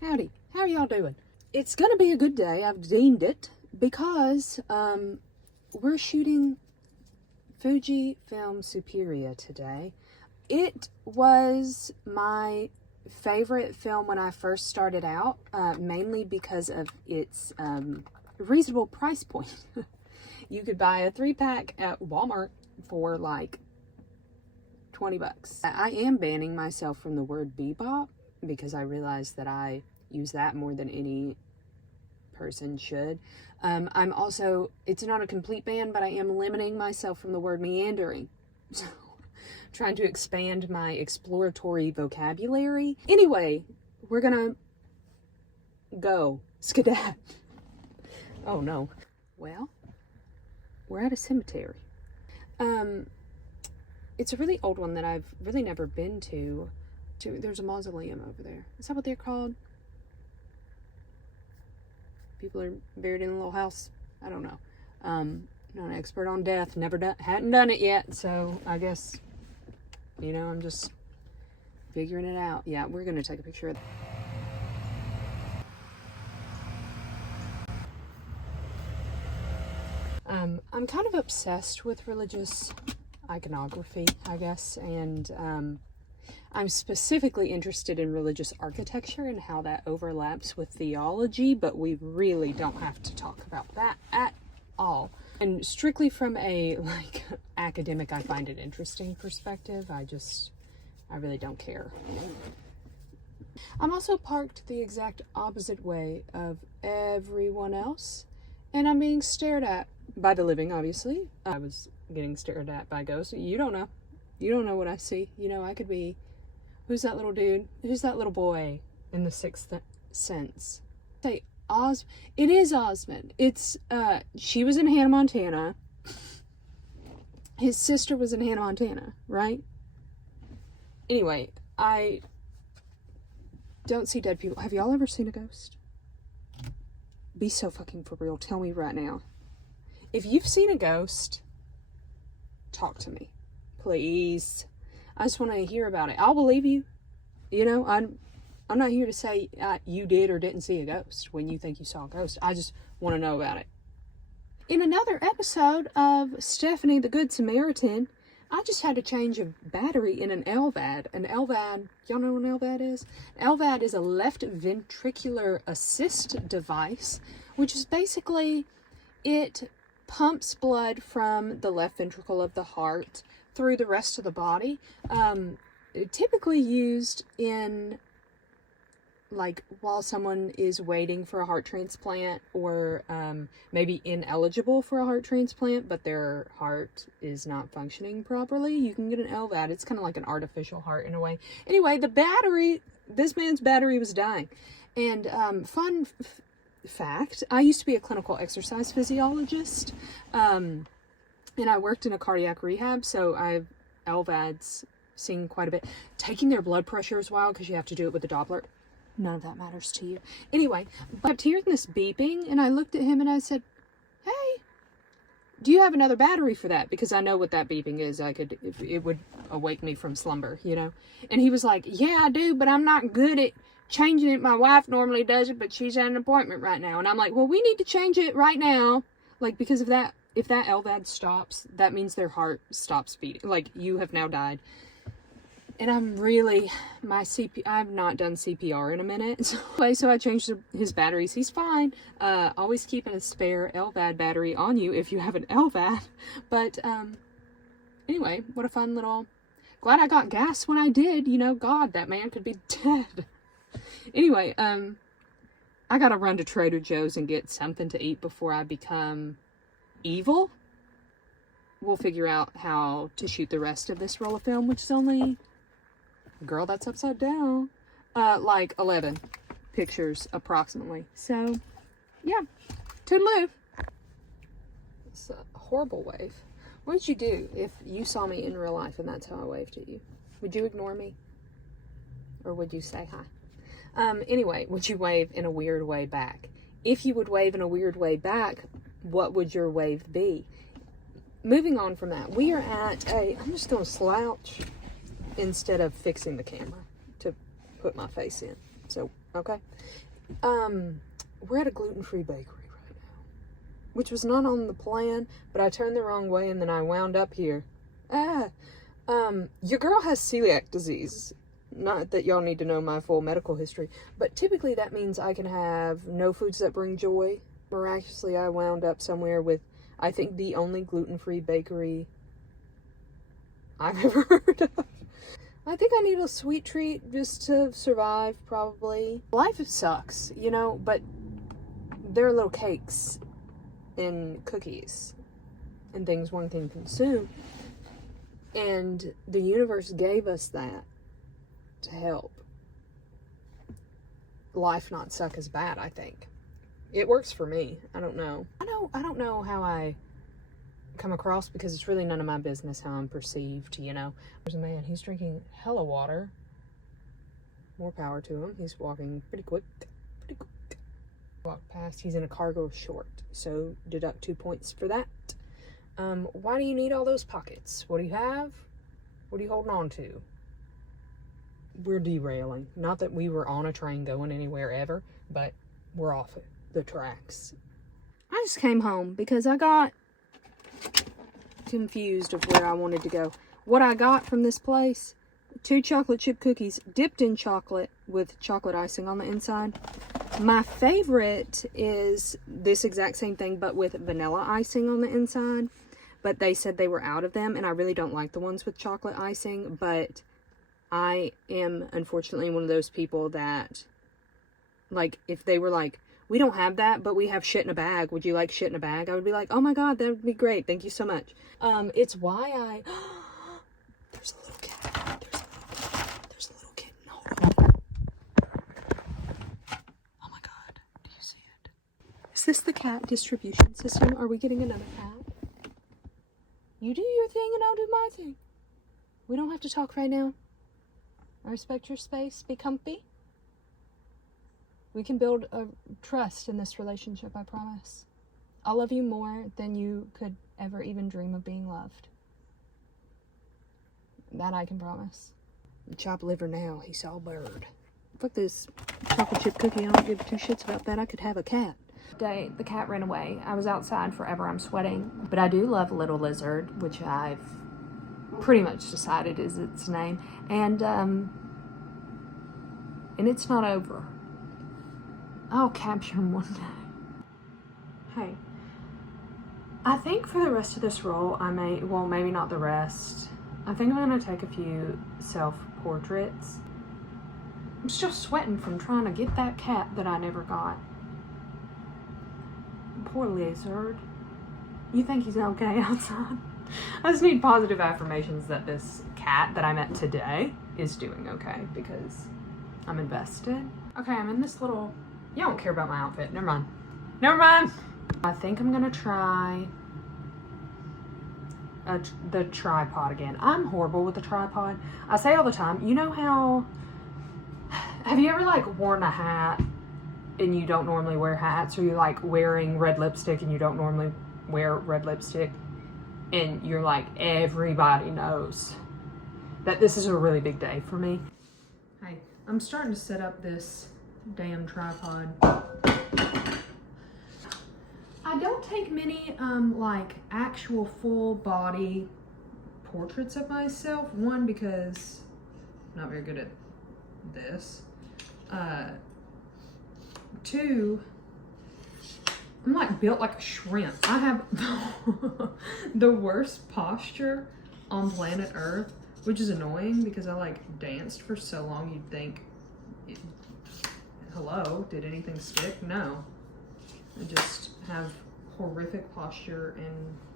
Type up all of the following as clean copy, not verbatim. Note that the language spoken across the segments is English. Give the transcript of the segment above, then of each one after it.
Howdy, how are y'all doing? It's gonna be a good day, I've deemed it, because we're shooting Fujifilm Superia today. It was my favorite film when I first started out, mainly because of its reasonable price point. You could buy a 3-pack at Walmart for like 20 bucks. I am banning myself from the word bebop because I realize that I use that more than any person should. I'm also, it's not a complete ban, but I am limiting myself from the word meandering. So, trying to expand my exploratory vocabulary. Anyway, we're gonna go skedat. Oh no. Well, we're at a cemetery. It's a really old one that I've really never been to. There's a mausoleum over there. Is that what they're called? People are buried in a little house. I don't know. Not an expert on death. Hadn't done it yet. So I guess, you know, I'm just figuring it out. Yeah, we're gonna take a picture of that. I'm kind of obsessed with religious iconography, I guess, and I'm specifically interested in religious architecture and how that overlaps with theology, but we really don't have to talk about that at all. And strictly from a like academic, I find it interesting perspective, I really don't care. I'm also parked the exact opposite way of everyone else, and I'm being stared at by the living, obviously. I was getting stared at by ghosts. You don't know. You don't know what I see. You know, I could be, who's that little dude? Who's that little boy in The Sixth Sense? Say, it is Osmond. It's, she was in Hannah Montana. His sister was in Hannah Montana, right? Anyway, I don't see dead people. Have y'all ever seen a ghost? Be so fucking for real. Tell me right now. If you've seen a ghost, talk to me, please. I just want to hear about it. I'll believe you. You know, I'm not here to say you did or didn't see a ghost when you think you saw a ghost. I just want to know about it. In another episode of Stephanie the Good Samaritan, I just had to change a battery in an LVAD. An LVAD, y'all know what an LVAD is? An LVAD is a left ventricular assist device, which is basically, it pumps blood from the left ventricle of the heart through the rest of the body. Typically used in, like, while someone is waiting for a heart transplant, or maybe ineligible for a heart transplant, but their heart is not functioning properly. You can get an LVAD. It's kind of like an artificial heart in a way. Anyway, this man's battery was dying. And fun fact, I used to be a clinical exercise physiologist, and I worked in a cardiac rehab, so I've LVADs seen quite a bit. Taking their blood pressure is wild because you have to do it with the Doppler. None of that matters to you. Anyway, but I kept hearing this beeping, and I looked at him and I said, hey, do you have another battery for that? Because I know what that beeping is. It would awake me from slumber, you know? And he was like, yeah, I do, but I'm not good at changing it. My wife normally does it, but she's at an appointment right now. And I'm like, well, we need to change it right now. Like, because of that, if that LVAD stops, that means their heart stops beating. Like, you have now died. And I'm really, I've not done CPR in a minute. So I changed his batteries. He's fine. Always keeping a spare LVAD battery on you if you have an LVAD. But, anyway, what a fun little, glad I got gas when I did. You know, God, that man could be dead. Anyway, I gotta run to Trader Joe's and get something to eat before I become evil. We'll figure out how to shoot the rest of this roll of film, which is only, girl, that's upside down, like 11 pictures approximately. So, yeah, toodaloo. It's a horrible wave. What would you do if you saw me in real life and that's how I waved at you? Would you ignore me? Or would you say hi? Anyway, would you wave in a weird way back? If you would wave in a weird way back, what would your wave be? Moving on from that, we are at I'm just going to slouch instead of fixing the camera to put my face in. So, okay? We're at a gluten-free bakery right now, which was not on the plan, but I turned the wrong way and then I wound up here. Your girl has celiac disease. Not that y'all need to know my full medical history, but typically that means I can have no foods that bring joy. Miraculously, I wound up somewhere with, I think, the only gluten-free bakery I've ever heard of. I think I need a sweet treat just to survive, probably. Life sucks, you know, but there are little cakes and cookies and things one can consume. And the universe gave us that to help life not suck as bad, I think. It works for me. I don't know. I don't know how I come across, because it's really none of my business how I'm perceived, you know. There's a man, he's drinking hella water. More power to him. He's walking pretty quick. Walk past, he's in a cargo short, so deduct 2 points for that. Why do you need all those pockets? What do you have? What are you holding on to? We're derailing. Not that we were on a train going anywhere ever, but we're off the tracks. I just came home because I got confused of where I wanted to go. What I got from this place, 2 chocolate chip cookies dipped in chocolate with chocolate icing on the inside. My favorite is this exact same thing, but with vanilla icing on the inside. But they said they were out of them, and I really don't like the ones with chocolate icing, but I am unfortunately one of those people that, like, if they were like, we don't have that, but we have shit in a bag. Would you like shit in a bag? I would be like, oh my God, that would be great. Thank you so much. It's why I, there's a little cat. There's a little kitten. Hold on. Oh my God. Do you see it? Is this the cat distribution system? Are we getting another cat? You do your thing and I'll do my thing. We don't have to talk right now. I respect your space. Be comfy. We can build a trust in this relationship, I promise. I'll love you more than you could ever even dream of being loved. That I can promise. Chop liver now. He saw a bird. Fuck this chocolate chip cookie. I don't give 2 shits about that. I could have a cat. Day, the cat ran away. I was outside forever. I'm sweating. But I do love Little Lizard, which I've pretty much decided is its name. And it's not over. I'll capture him one day. Hey, I think for the rest of this roll, I may, well, maybe not the rest. I think I'm gonna take a few self-portraits. I'm still sweating from trying to get that cat that I never got. Poor lizard. You think he's okay outside? I just need positive affirmations that this cat that I met today is doing okay, because I'm invested. Okay, I'm in this little... You don't care about my outfit. Never mind. Never mind! I think I'm gonna try the tripod again. I'm horrible with the tripod. I say all the time, you know how... Have you ever, like, worn a hat and you don't normally wear hats, or you're like wearing red lipstick and you don't normally wear red lipstick, and you're like, everybody knows that this is a really big day for me? Hey, I'm starting to set up this damn tripod. I don't take many like actual full body portraits of myself. One, because I'm not very good at this. 2, I'm like built like a shrimp. I have the worst posture on planet Earth, which is annoying because I like danced for so long. You'd think, hello, did anything stick? No. I just have horrific posture,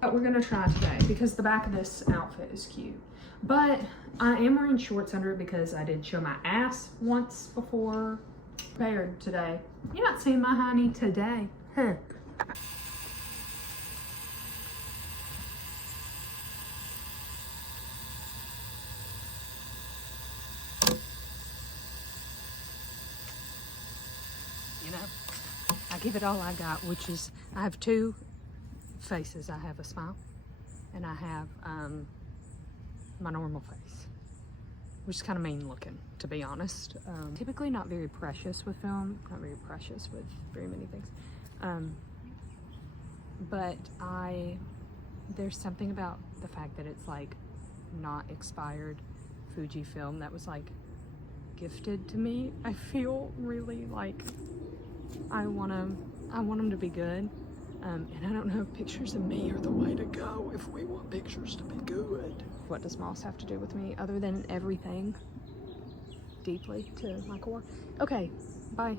but we're gonna try today because the back of this outfit is cute. But I am wearing shorts under it because I did show my ass once before. Prepared today. You're not seeing my honey today. Huh. You know, I give it all I got, which is, I have 2 faces. I have a smile and I have my normal face. which is kind of mean looking, to be honest. Typically not very precious with film, not very precious with very many things. But there's something about the fact that it's like not expired Fujifilm that was like gifted to me. I feel really like I want them to be good. And I don't know if pictures of me are the way to go if we want pictures to be good. What does moss have to do with me other than everything deeply to my core? Okay, bye.